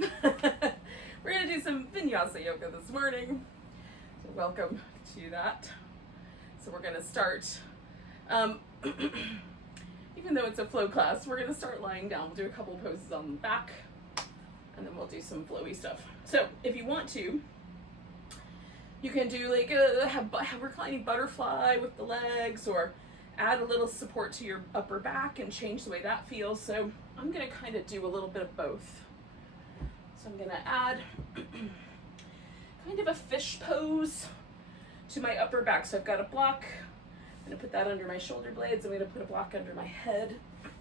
We're going to do some Vinyasa Yoga this morning. So welcome to that. So we're going to start, even though it's a flow class, we're going to start lying down. We'll do a couple poses on the back, and then we'll do some flowy stuff. So if you want to, you can do like a reclining butterfly with the legs, or add a little support to your upper back and change the way that feels. So I'm going to kind of do a little bit of both. So I'm going to add kind of a fish pose to my upper back. So I've got a block. I'm going to put that under my shoulder blades. I'm going to put a block under my head.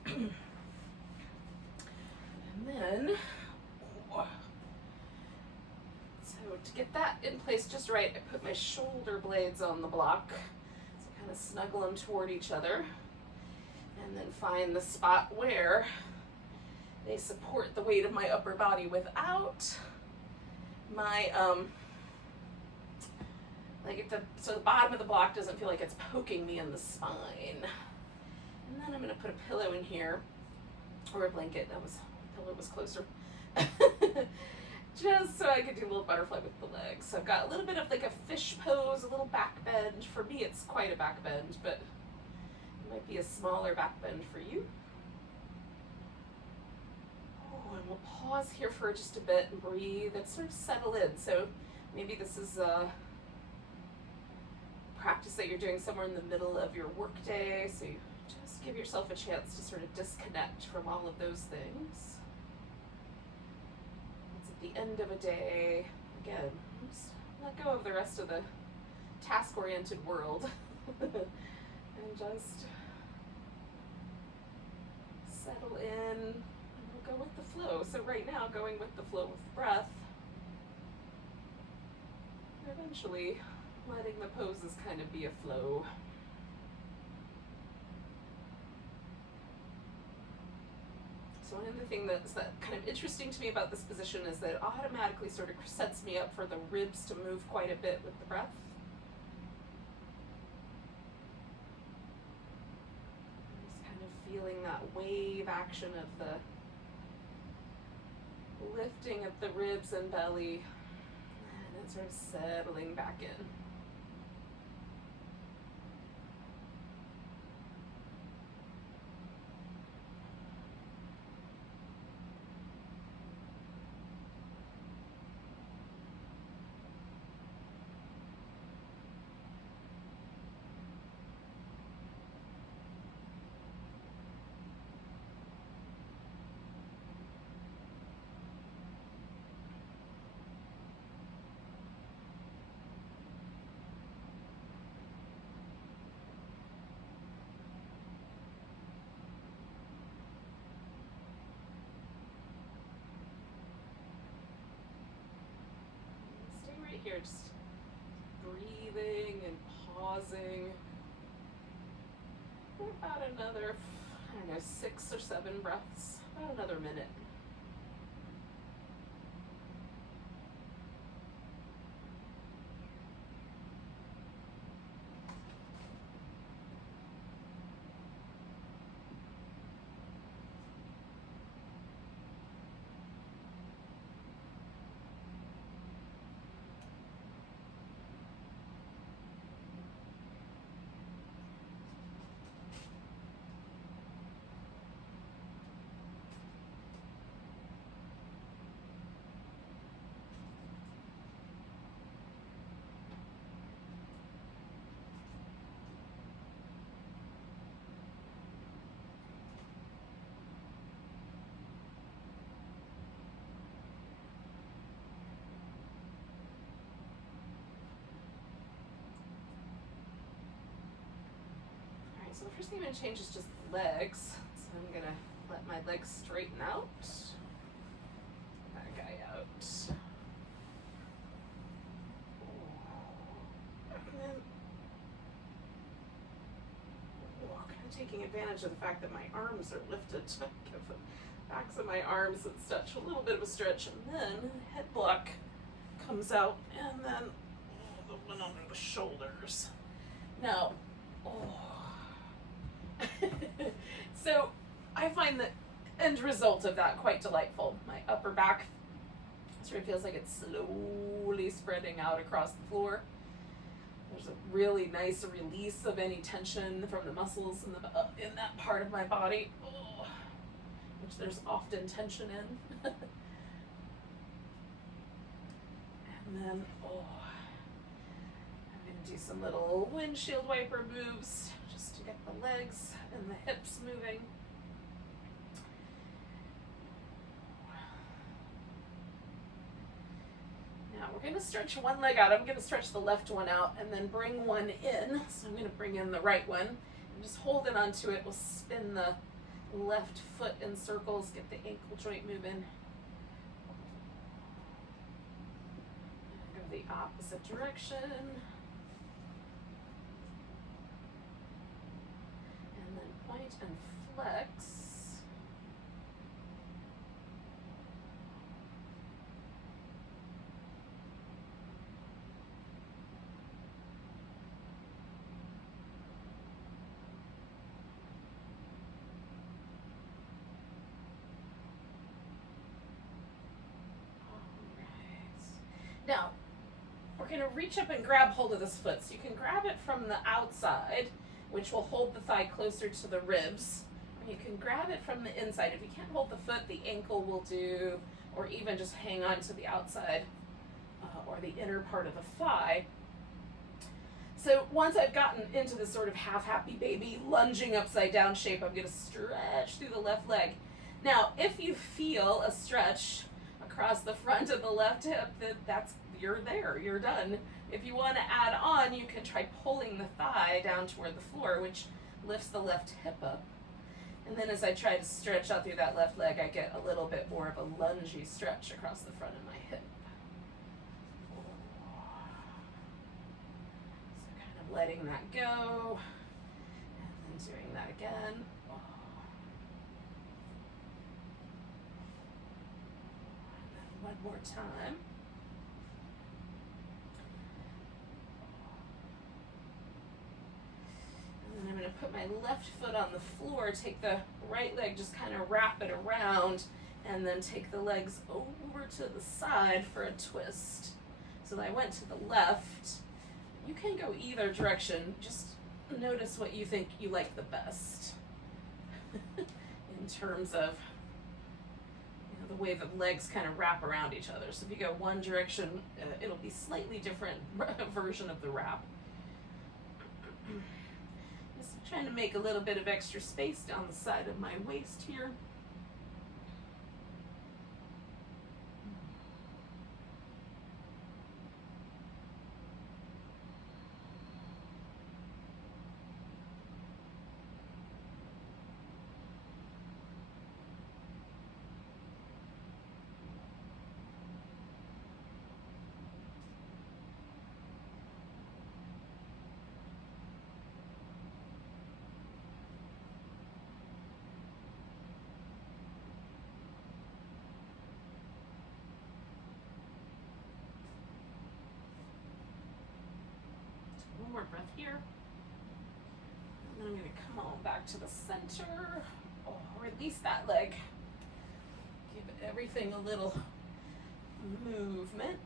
And then, so to get that in place just right, I put my shoulder blades on the block. So kind of snuggle them toward each other. And then find the spot where they support the weight of my upper body without my, so the bottom of the block doesn't feel like it's poking me in the spine. And then I'm going to put a pillow in here, or a blanket. Pillow was closer. Just so I could do a little butterfly with the legs. So I've got a little bit of like a fish pose, a little back bend. For me, it's quite a back bend, but it might be a smaller back bend for you. And we'll pause here for just a bit and breathe and sort of settle in. So maybe this is a practice that you're doing somewhere in the middle of your workday. So you just give yourself a chance to sort of disconnect from all of those things. It's at the end of a day. Again, just let go of the rest of the task-oriented world and just settle in. Go with the flow. So right now, going with the flow with breath, eventually letting the poses kind of be a flow. So one of the things that's kind of interesting to me about this position is that it automatically sort of sets me up for the ribs to move quite a bit with the breath. Just kind of feeling that wave action of the lifting at the ribs and belly, and then sort of settling back in. Here, just breathing and pausing for about another, 6 or 7 breaths, about another minute. So the first thing I'm going to change is just legs. So I'm going to let my legs straighten out. That guy out. And then kind of taking advantage of the fact that my arms are lifted to give the backs of my arms and such a little bit of a stretch. And then head block comes out, and then the one under the shoulders. Now, so I find the end result of that quite delightful. My upper back So it feels like it's slowly spreading out across the floor. There's a really nice release of any tension from the muscles in that part of my body, which there's often tension in. And then, I'm going to do some little windshield wiper moves just to get the legs and the hips moving. Now we're going to stretch one leg out. I'm going to stretch the left one out and then bring one in. So I'm going to bring in the right one and just hold it onto it. We'll spin the left foot in circles, get the ankle joint moving. Go the opposite direction. And then point and flex. Now, we're going to reach up and grab hold of this foot. So you can grab it from the outside, which will hold the thigh closer to the ribs. Or you can grab it from the inside. If you can't hold the foot, the ankle will do, or even just hang on to the outside or the inner part of the thigh. So once I've gotten into this sort of half happy baby lunging upside down shape, I'm going to stretch through the left leg. Now, if you feel a stretch across the front of the left hip, you're there, you're done. If you want to add on, you can try pulling the thigh down toward the floor, which lifts the left hip up. And then as I try to stretch out through that left leg, I get a little bit more of a lungy stretch across the front of my hip. So kind of letting that go, and then doing that again. One more time. And then I'm going to put my left foot on the floor, take the right leg, just kind of wrap it around, and then take the legs over to the side for a twist. So I went to the left. You can go either direction. Just notice what you think you like the best in terms of the way the legs kind of wrap around each other. So if you go one direction, it'll be slightly different version of the wrap. Just trying to make a little bit of extra space down the side of my waist here. One more breath here. And then I'm going to come on back to the center. Release that leg. Give everything a little movement.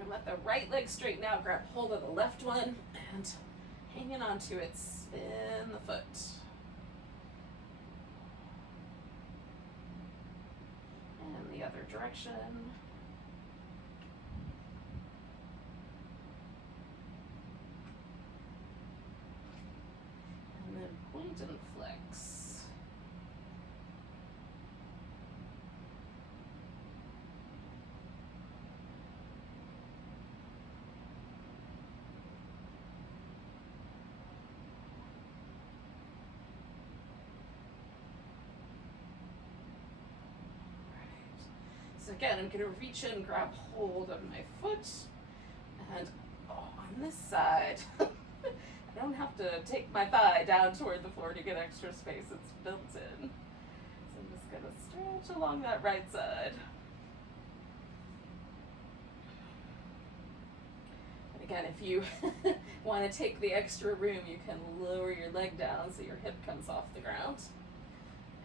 And let the right leg straighten out. Grab hold of the left one and hanging onto it, spin the foot. And the other direction. And then point and flex. So again, I'm going to reach in, grab hold of my foot, and on this side, I don't have to take my thigh down toward the floor to get extra space. It's built in. So I'm just going to stretch along that right side. And Again, if you want to take the extra room, you can lower your leg down so your hip comes off the ground.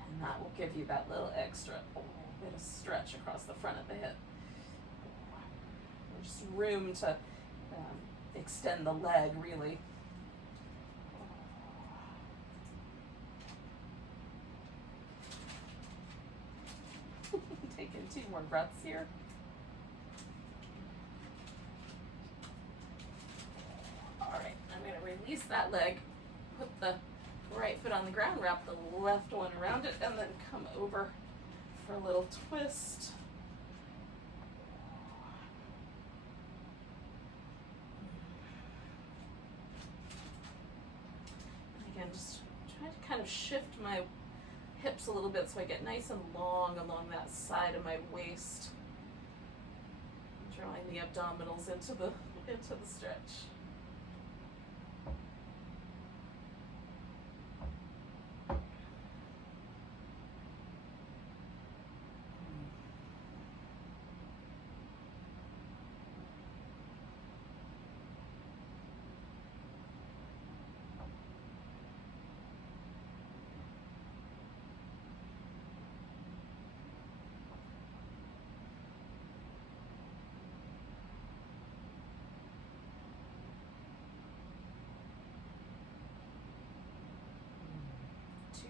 And that will give you that little extra bit of stretch across the front of the hip. Just room to extend the leg, really. Taking 2 more breaths here. All right, I'm going to release that leg, put the right foot on the ground, wrap the left one around it, and then come over for a little twist. And again, just try to kind of shift my hips a little bit so I get nice and long along that side of my waist. Drawing the abdominals into the stretch.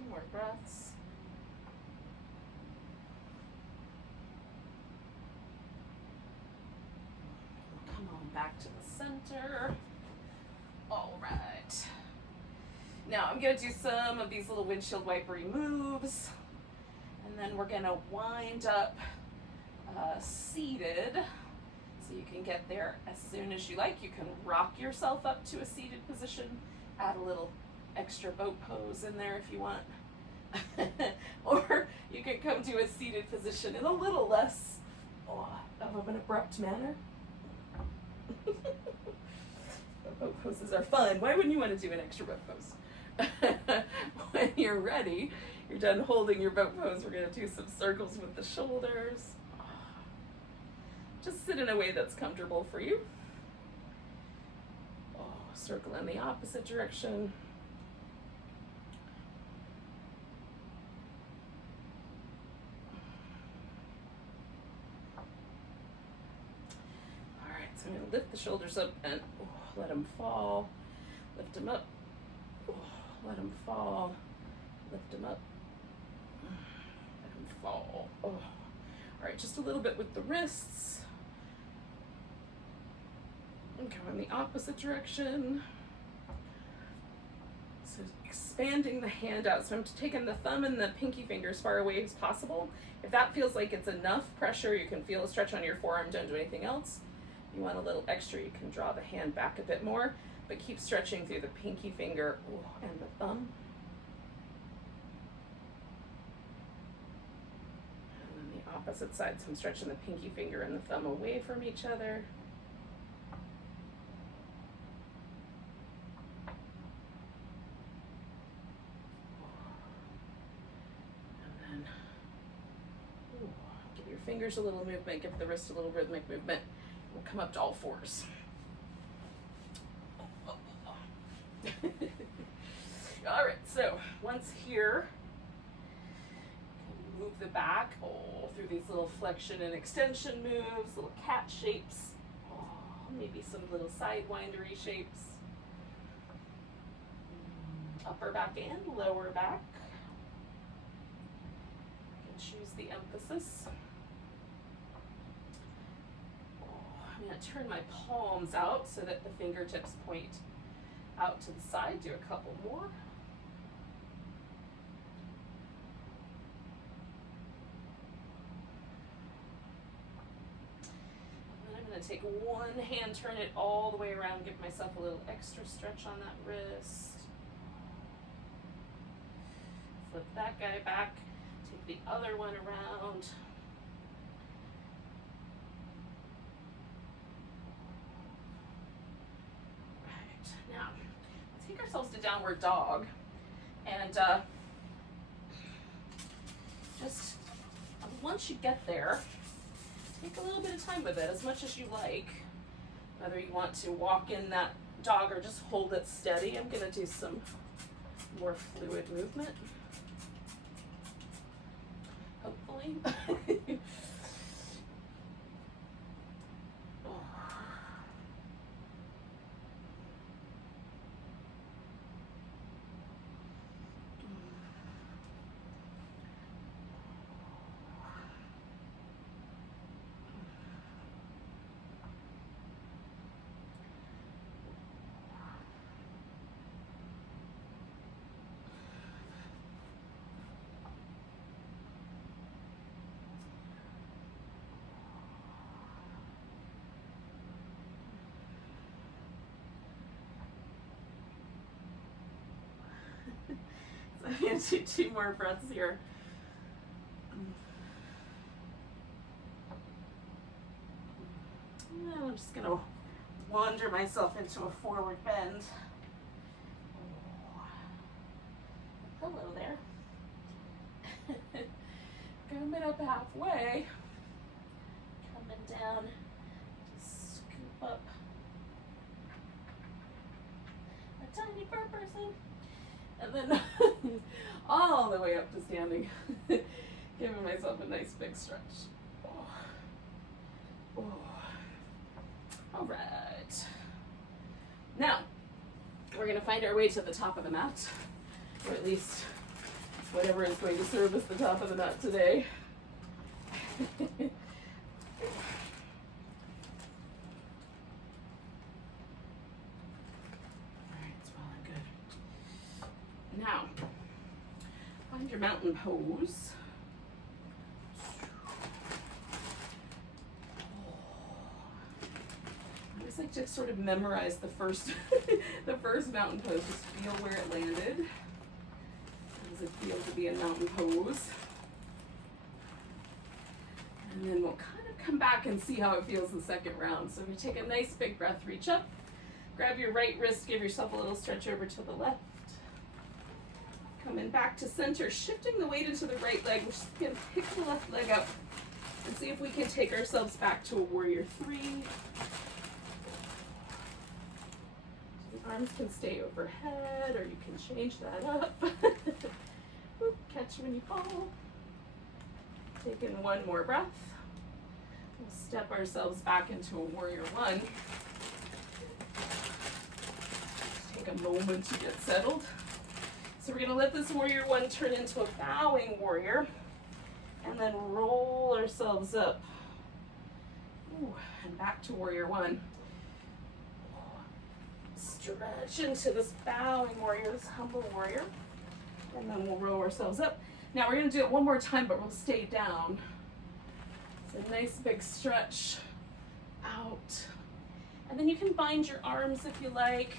More breaths. Come on back to the center. All right. Now I'm going to do some of these little windshield wipery moves, and then we're going to wind up seated, so you can get there as soon as you like. You can rock yourself up to a seated position, add a little extra boat pose in there if you want. Or you can come to a seated position in a little less of an abrupt manner. Boat poses are fun. Why wouldn't you want to do an extra boat pose? When you're ready, you're done holding your boat pose, we're going to do some circles with the shoulders. Just sit in a way that's comfortable for you. Circle in the opposite direction. So I'm going to lift the shoulders up and let them fall. Lift them up. Let them fall. Lift them up. Let them fall. All right, just a little bit with the wrists. And go in the opposite direction. So expanding the hand out. So I'm taking the thumb and the pinky finger as far away as possible. If that feels like it's enough pressure, you can feel a stretch on your forearm. Don't do anything else. If you want a little extra, you can draw the hand back a bit more, but keep stretching through the pinky finger and the thumb. And then the opposite side, so I'm stretching the pinky finger and the thumb away from each other. And then give your fingers a little movement, give the wrist a little rhythmic movement. We'll come up to all fours. All right, so once here, move the back through these little flexion and extension moves, little cat shapes, maybe some little sidewindery shapes. Upper back and lower back. You can choose the emphasis. I'm going to turn my palms out so that the fingertips point out to the side. Do a couple more. And then I'm going to take one hand, turn it all the way around, give myself a little extra stretch on that wrist. Flip that guy back, take the other one around. Now, let's take ourselves to downward dog, and just once you get there, take a little bit of time with it, as much as you like, Whether you want to walk in that dog or just hold it steady, I'm going to do some more fluid movement. Hopefully. I'm going to do 2 more breaths here. And I'm just going to wander myself into a forward bend. Hello there. Coming up halfway. Coming down. Just scoop up a tiny fur person. And then all the way up to standing. Giving myself a nice big stretch. Oh. Oh. All right. Now, we're going to find our way to the top of the mat, or at least whatever is going to serve as the top of the mat today. All right, it's well and good. Now, find your mountain pose. I just like to sort of memorize the first the first mountain pose. Just feel where it landed. How does it feel to be in mountain pose? And then we'll kind of come back and see how it feels the second round. So if you take a nice big breath, reach up, grab your right wrist, give yourself a little stretch over to the left. Coming back to center, shifting the weight into the right leg. We're just going to pick the left leg up and see if we can take ourselves back to a warrior 3. So the arms can stay overhead, or you can change that up. Oop, catch when you fall. Take in one more breath. We'll step ourselves back into a warrior 1. Take a moment to get settled. So we're going to let this warrior 1 turn into a bowing warrior, and then roll ourselves up. Ooh, and back to warrior 1. Stretch into this bowing warrior, this humble warrior, and then we'll roll ourselves up. Now we're going to do it one more time, but we'll stay down. It's a nice big stretch out. And then you can bind your arms if you like.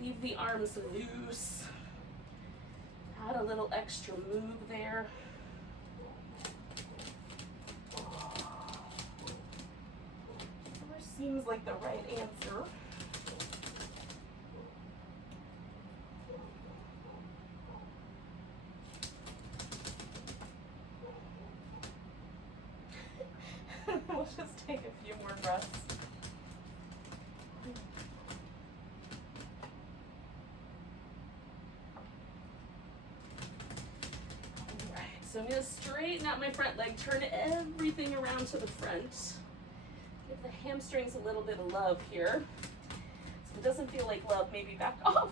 Leave the arms loose. Add a little extra move there. Whatever seems like the right answer. We'll just take a few more breaths. Alright, so I'm going to straighten out my front leg, turn everything around to the front. Give the hamstrings a little bit of love here. So if it doesn't feel like love, maybe back off.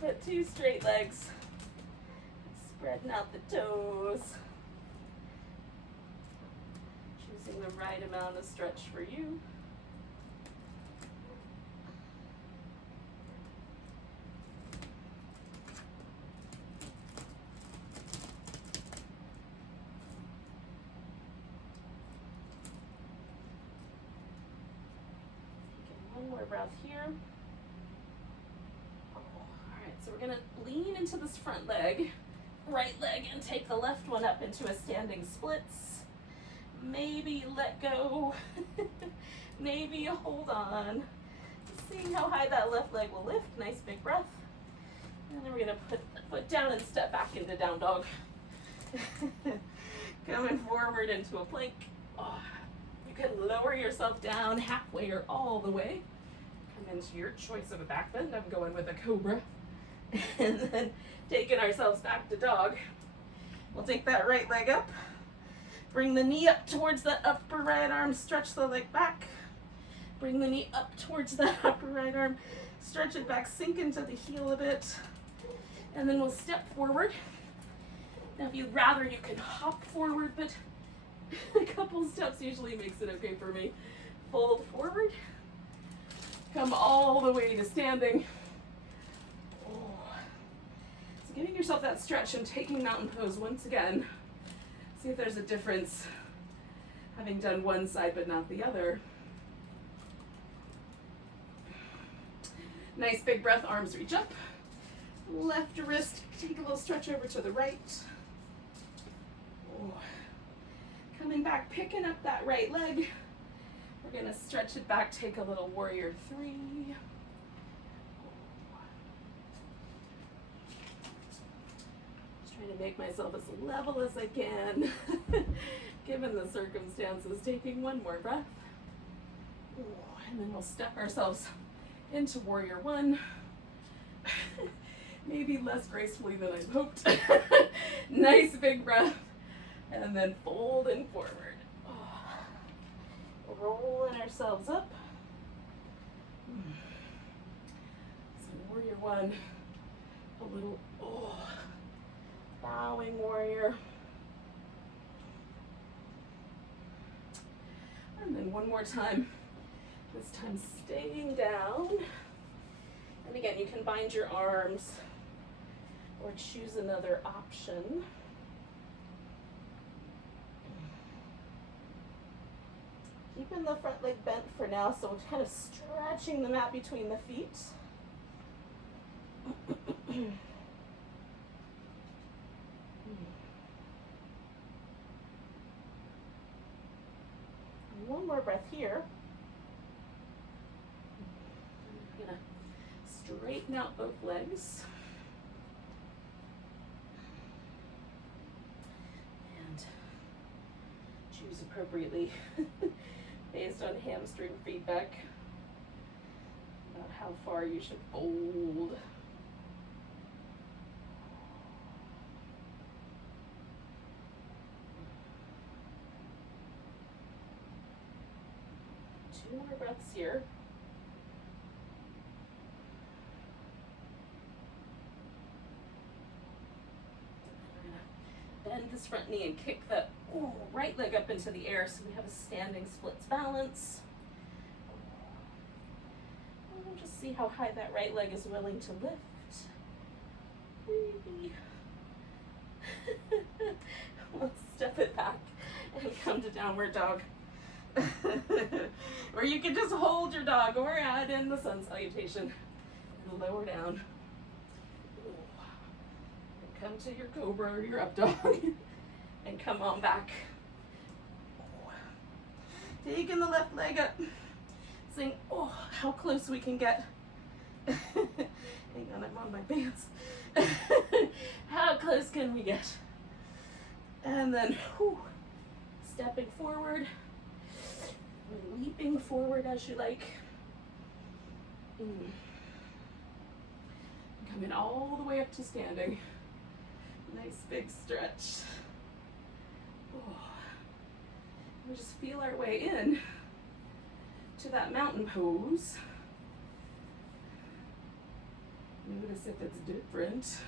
But 2 straight legs. Spreading out the toes. Choosing the right amount of stretch for you. Taking one more breath here. All right, so we're going to lean into this front leg, right leg, and take the left one up into a standing splits. Maybe let go. Maybe you hold on. See how high that left leg will lift. Nice big breath. And then we're going to put the foot down and step back into down dog. Coming forward into a plank. Oh, we You can lower yourself down halfway or all the way. Come into your choice of a back bend. I'm going with a cobra. And then taking ourselves back to dog. We'll take that right leg up. Bring the knee up towards the upper right arm. Stretch the leg back. Bring the knee up towards the upper right arm. Stretch it back. Sink into the heel a bit. And then we'll step forward. Now if you'd rather, you can hop forward, but a couple steps usually makes it okay for me. Fold forward. Come all the way to standing. So giving yourself that stretch and taking mountain pose once again. See if there's a difference having done one side but not the other. Nice big breath, arms reach up. Left wrist, take a little stretch over to the right. Coming back, picking up that right leg. We're gonna stretch it back, take a little warrior three. Just trying to make myself as level as I can, given the circumstances. Taking one more breath. And then we'll step ourselves into warrior one. Maybe less gracefully than I hoped. Nice big breath. And then folding forward. Rolling ourselves up. So warrior one, a little bowing warrior. And then one more time, this time staying down. And again, you can bind your arms or choose another option. Keeping the front leg bent for now, so we're kind of stretching the mat between the feet. One more breath here. I'm gonna straighten out both legs. And choose appropriately. Based on hamstring feedback about how far you should fold. Two more breaths here. Bend this front knee and kick the right leg up into the air so we have a standing splits balance. And we'll just see how high that right leg is willing to lift. We'll step it back and come to downward dog. Or you can just hold your dog or add in the sun salutation and lower down. Come to your cobra or your up dog and come on back. Taking the left leg up, saying, how close we can get. Hang on, I'm on my pants. How close can we get? And then, stepping forward, or leaping forward as you like. Coming all the way up to standing. Nice big stretch. We'll just feel our way in to that mountain pose. Notice if it's different.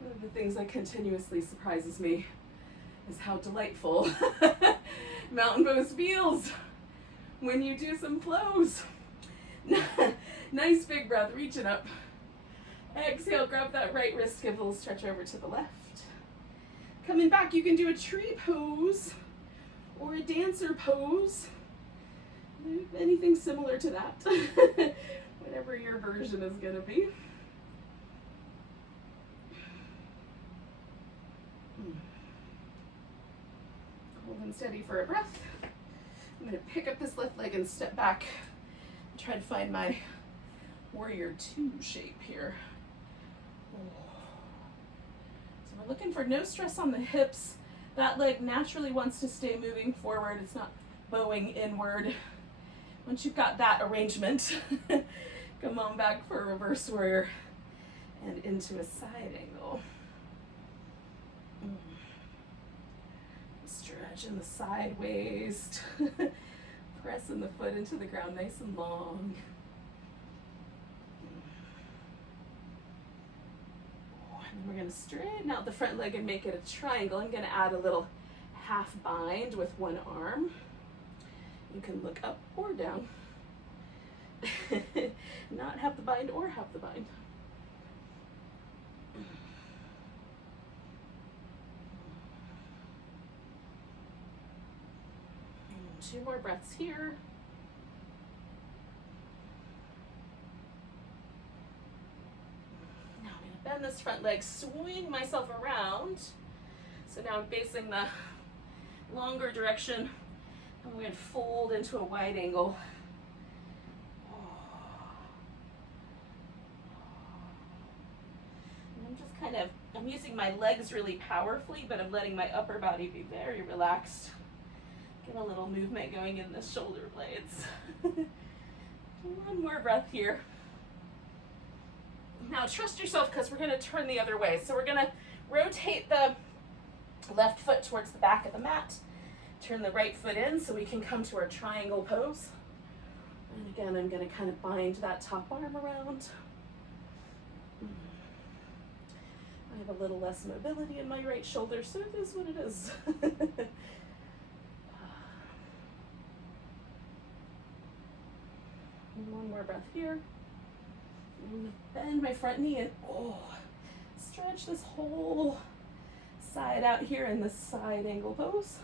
One of the things that continuously surprises me is how delightful mountain pose feels when you do some flows. Nice big breath, reaching up. Exhale, grab that right wrist, give a little stretch over to the left. Coming back, you can do a tree pose or a dancer pose. Anything similar to that. Whatever your version is going to be. Holding steady for a breath. I'm going to pick up this left leg and step back. Try to find my warrior two shape here. So we're looking for no stress on the hips, That leg naturally wants to stay moving forward. It's not bowing inward. Once you've got that arrangement, come on back for a reverse warrior and into a side angle. Stretch in the side waist. Pressing the foot into the ground nice and long. And then we're going to straighten out the front leg and make it a triangle. I'm going to add a little half bind with one arm. You can look up or down. Not have the bind or have the bind. Two more breaths here. Now I'm going to bend this front leg, swing myself around. So now I'm facing the longer direction. I'm going to fold into a wide angle. And I'm just kind of, I'm using my legs really powerfully, but I'm letting my upper body be very relaxed. Get a little movement going in the shoulder blades. One more breath here. Now trust yourself because we're going to turn the other way. So we're going to rotate the left foot towards the back of the mat. Turn the right foot in so we can come to our triangle pose. And again, I'm going to kind of bind that top arm around. I have a little less mobility in my right shoulder, so it is what it is. One more breath here. I'm going to bend my front knee and stretch this whole side out here in the side angle pose.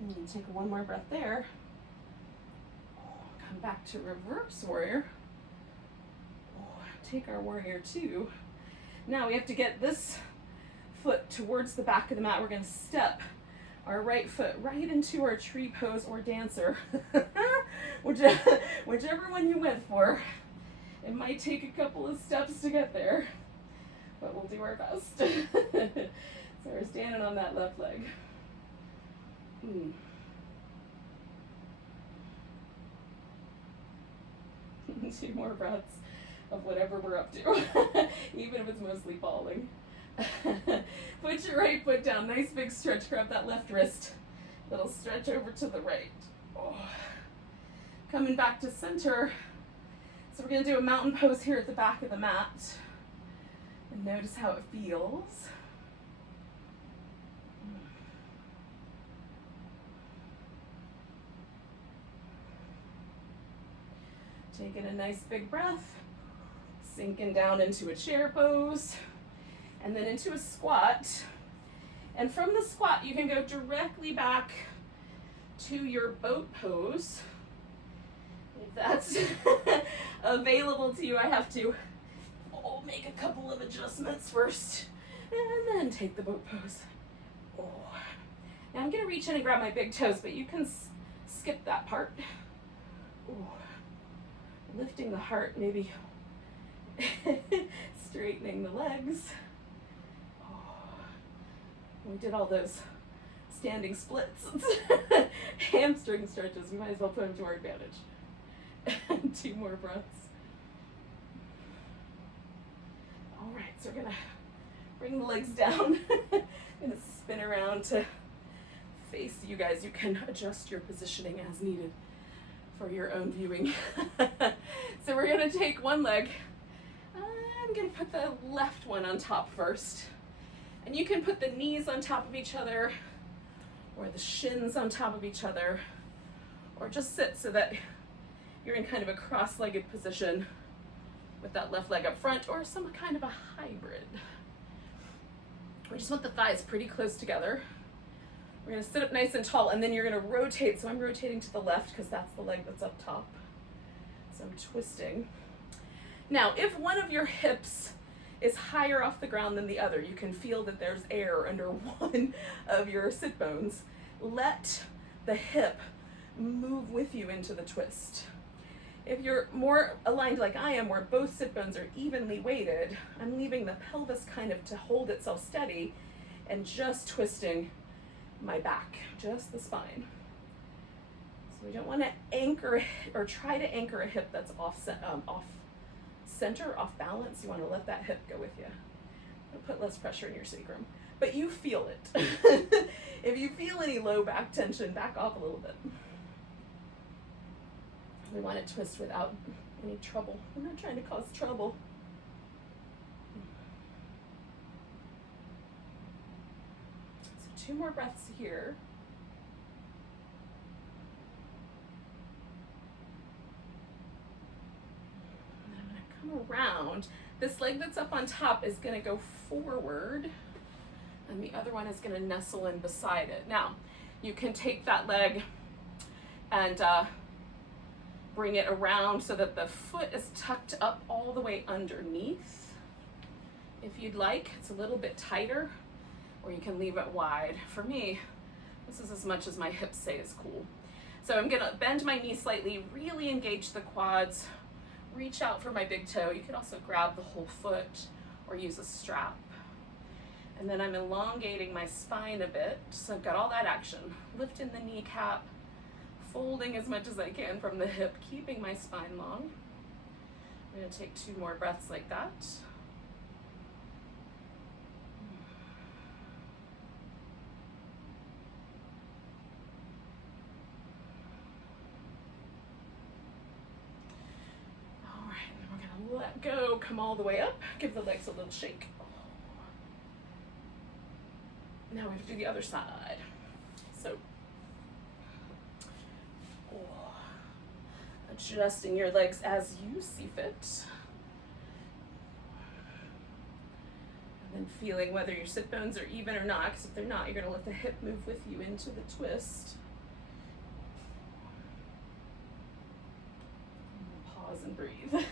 And take one more breath there. Come back to reverse warrior. Take our warrior two. Now we have to get this foot towards the back of the mat. We're going to step our right foot right into our tree pose or dancer. Whichever one you went for. It might take a couple of steps to get there, but we'll do our best. So we're standing on that left leg. Two more breaths of whatever we're up to, even if it's mostly falling. Put your right foot down, nice big stretch, grab that left wrist, little stretch over to the right. Coming back to center. So we're going to do a mountain pose here at the back of the mat, and notice how it feels. Taking a nice big breath, sinking down into a chair pose, and then into a squat. And from the squat, you can go directly back to your boat pose. If that's available to you, I have to make a couple of adjustments first, and then take the boat pose. Now I'm gonna reach in and grab my big toes, but you can skip that part. Lifting the heart, maybe straightening the legs. We did all those standing splits, hamstring stretches. We might as well put them to our advantage. 2 more breaths. All right, so we're gonna bring the legs down. Gonna spin around to face you guys. You can adjust your positioning as needed for your own viewing. So we're gonna take one leg. I'm gonna put the left one on top first. And you can put the knees on top of each other, or the shins on top of each other, or just sit so that you're in kind of a cross-legged position with that left leg up front, or some kind of a hybrid. We just want the thighs pretty close together. We're gonna sit up nice and tall, and then you're gonna rotate. So I'm rotating to the left because that's the leg that's up top. So I'm twisting. Now, if one of your hips is higher off the ground than the other, you can feel that there's air under one of your sit bones, let the hip move with you into the twist. If you're more aligned like I am, where both sit bones are evenly weighted, I'm leaving the pelvis kind of to hold itself steady and just twisting my back, just the spine. So we don't want to anchor or try to anchor a hip that's off center, off balance. You want to let that hip go with you. It'll put less pressure in your sacrum, but you feel it. If you feel any low back tension, back off a little bit. We want to twist without any trouble. We're not trying to cause trouble. So 2 more breaths here. And I'm going to come around. This leg that's up on top is going to go forward, and the other one is going to nestle in beside it. Now, you can take that leg and bring it around so that the foot is tucked up all the way underneath. If you'd like, it's a little bit tighter, or you can leave it wide. For me, this is as much as my hips say is cool. So I'm gonna bend my knee slightly, really engage the quads, reach out for my big toe. You could also grab the whole foot or use a strap. And then I'm elongating my spine a bit, so I've got all that action. Lifting the kneecap, folding as much as I can from the hip, keeping my spine long. I'm going to take 2 more breaths like that. All right, and we're going to let go, come all the way up, give the legs a little shake. Now we have to do the other side. So, adjusting your legs as you see fit. And then feeling whether your sit bones are even or not, because if they're not, you're going to let the hip move with you into the twist. Pause and breathe.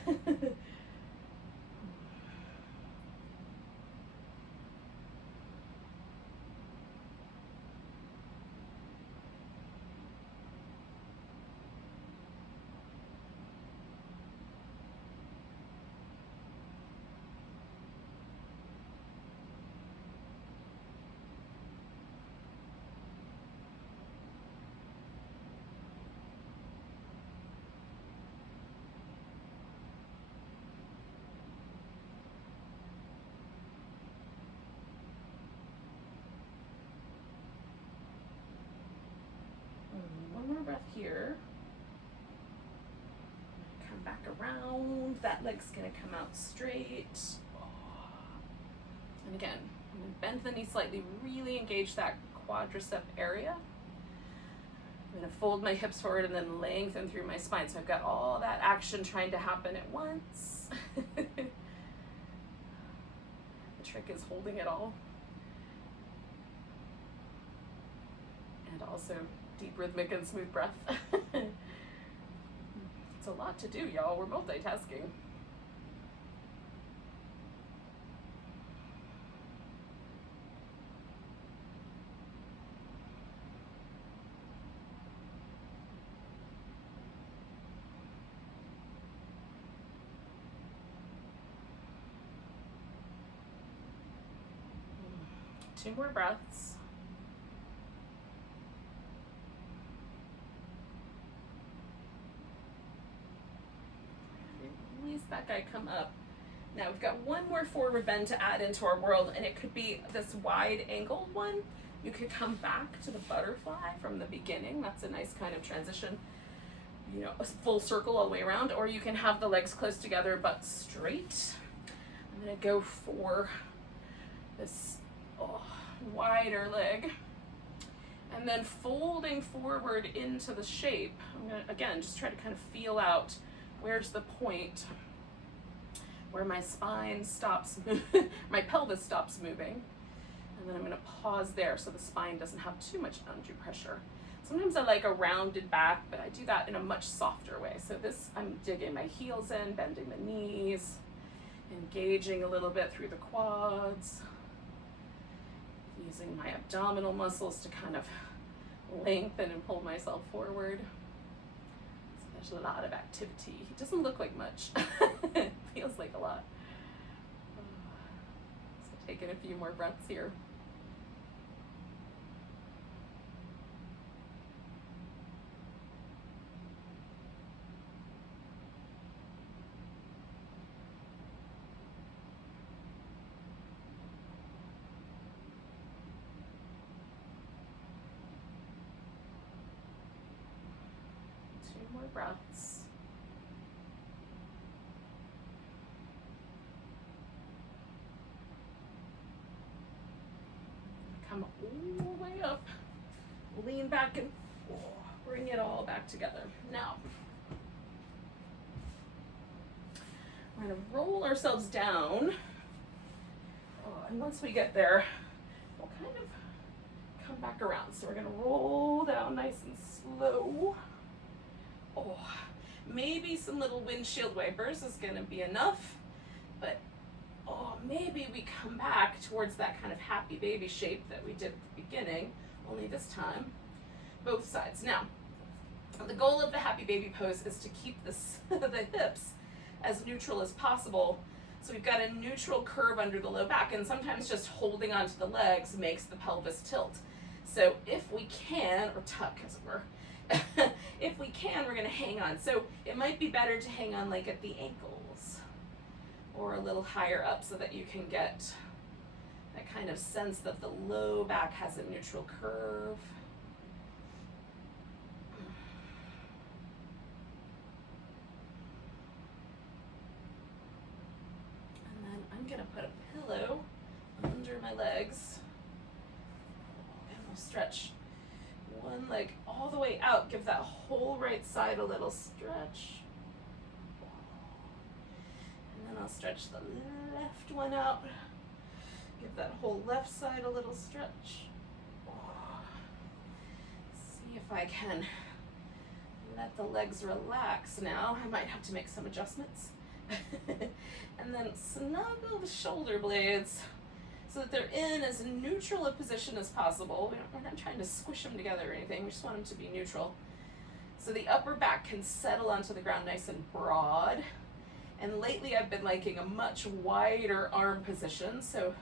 One more breath here. Come back around. That leg's going to come out straight. And again, I'm going to bend the knee slightly, really engage that quadricep area. I'm going to fold my hips forward and then lengthen through my spine. So I've got all that action trying to happen at once. The trick is holding it all. And also deep, rhythmic, and smooth breath. It's a lot to do, y'all. We're multitasking. Two more breaths. Release that guy, come up. Now we've got one more forward bend to add into our world, and it could be this wide angled one. You could come back to the butterfly from the beginning. That's a nice kind of transition, you know, a full circle all the way around, or you can have the legs close together but straight. I'm gonna go for this wider leg, and then folding forward into the shape. I'm gonna, again, just try to kind of feel out where's the point where my spine stops, my pelvis stops moving, and then I'm gonna pause there so the spine doesn't have too much undue pressure. Sometimes I like a rounded back, but I do that in a much softer way. So this, I'm digging my heels in, bending the knees, engaging a little bit through the quads, using my abdominal muscles to kind of lengthen and pull myself forward. So There's a lot of activity. It doesn't look like much. It feels like a lot. So taking a few more breaths here. More breaths. Come all the way up. Lean back and bring it all back together. Now, we're going to roll ourselves down. And once we get there, we'll kind of come back around. So we're going to roll down nice and slow. Oh, maybe some little windshield wipers is going to be enough, but maybe we come back towards that kind of happy baby shape that we did at the beginning, only this time, both sides. Now, the goal of the happy baby pose is to keep the hips as neutral as possible. So we've got a neutral curve under the low back, and sometimes just holding onto the legs makes the pelvis tilt. So if we can, or tuck as it were, if we can, we're going to hang on. So it might be better to hang on like at the ankles or a little higher up so that you can get that kind of sense that the low back has a neutral curve. And then I'm going to put a pillow under my legs and we'll stretch one leg all the way out. Give that whole right side a little stretch. And then I'll stretch the left one out. Give that whole left side a little stretch. See if I can let the legs relax now. I might have to make some adjustments. And then snuggle the shoulder blades so that they're in as neutral a position as possible. We're not trying to squish them together or anything. We just want them to be neutral. So the upper back can settle onto the ground nice and broad. And lately I've been liking a much wider arm position. So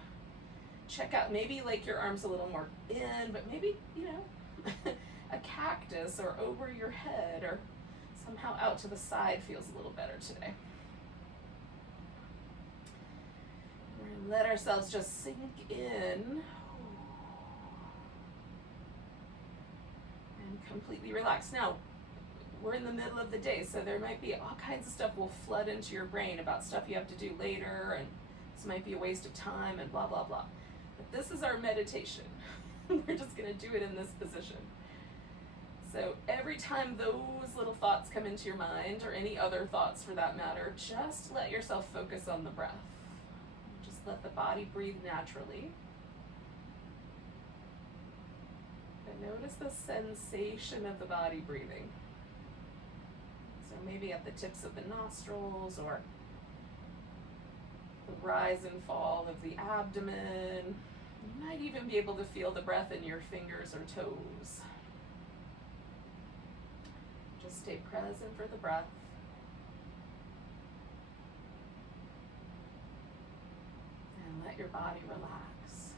check out, maybe like your arms a little more in, but maybe, a cactus or over your head or somehow out to the side feels a little better today. Let ourselves just sink in and completely relax. Now, we're in the middle of the day, so there might be all kinds of stuff will flood into your brain about stuff you have to do later, and this might be a waste of time, and blah, blah, blah. But this is our meditation. We're just going to do it in this position. So every time those little thoughts come into your mind, or any other thoughts for that matter, just let yourself focus on the breath. Let the body breathe naturally. And notice the sensation of the body breathing. So maybe at the tips of the nostrils or the rise and fall of the abdomen. You might even be able to feel the breath in your fingers or toes. Just stay present for the breath. Let your body relax.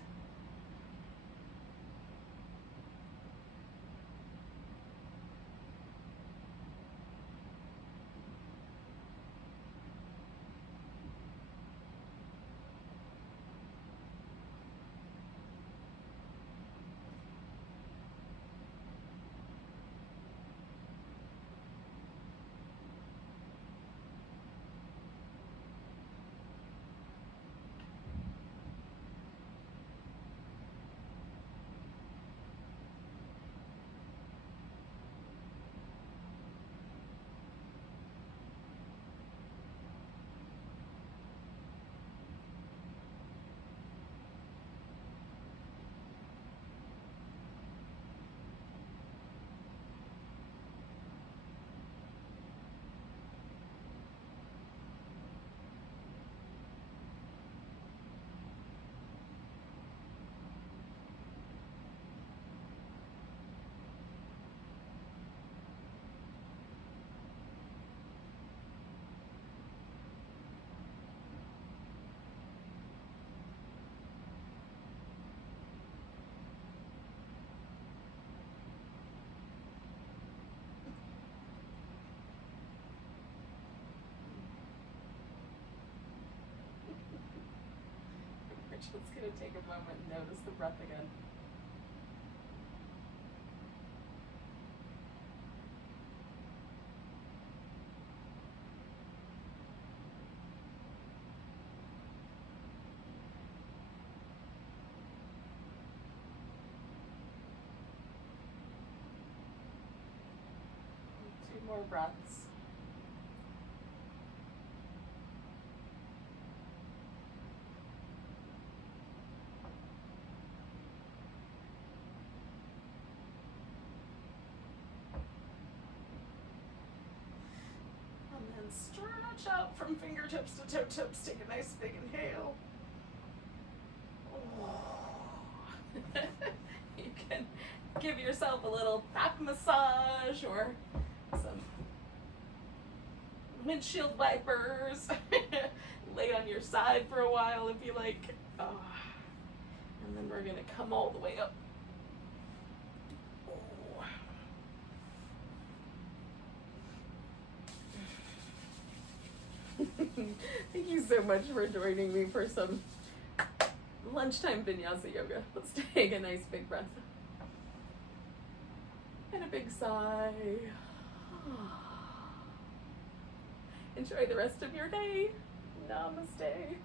just gonna take a moment and notice the breath again. Two more breaths. And then stretch out from fingertips to toe tips. Take a nice big inhale. You can give yourself a little back massage or some windshield wipers. Lay on your side for a while if you like. And then we're gonna come all the way up. Thank you so much for joining me for some lunchtime Vinyasa Yoga. Let's take a nice big breath. And a big sigh. Enjoy the rest of your day. Namaste.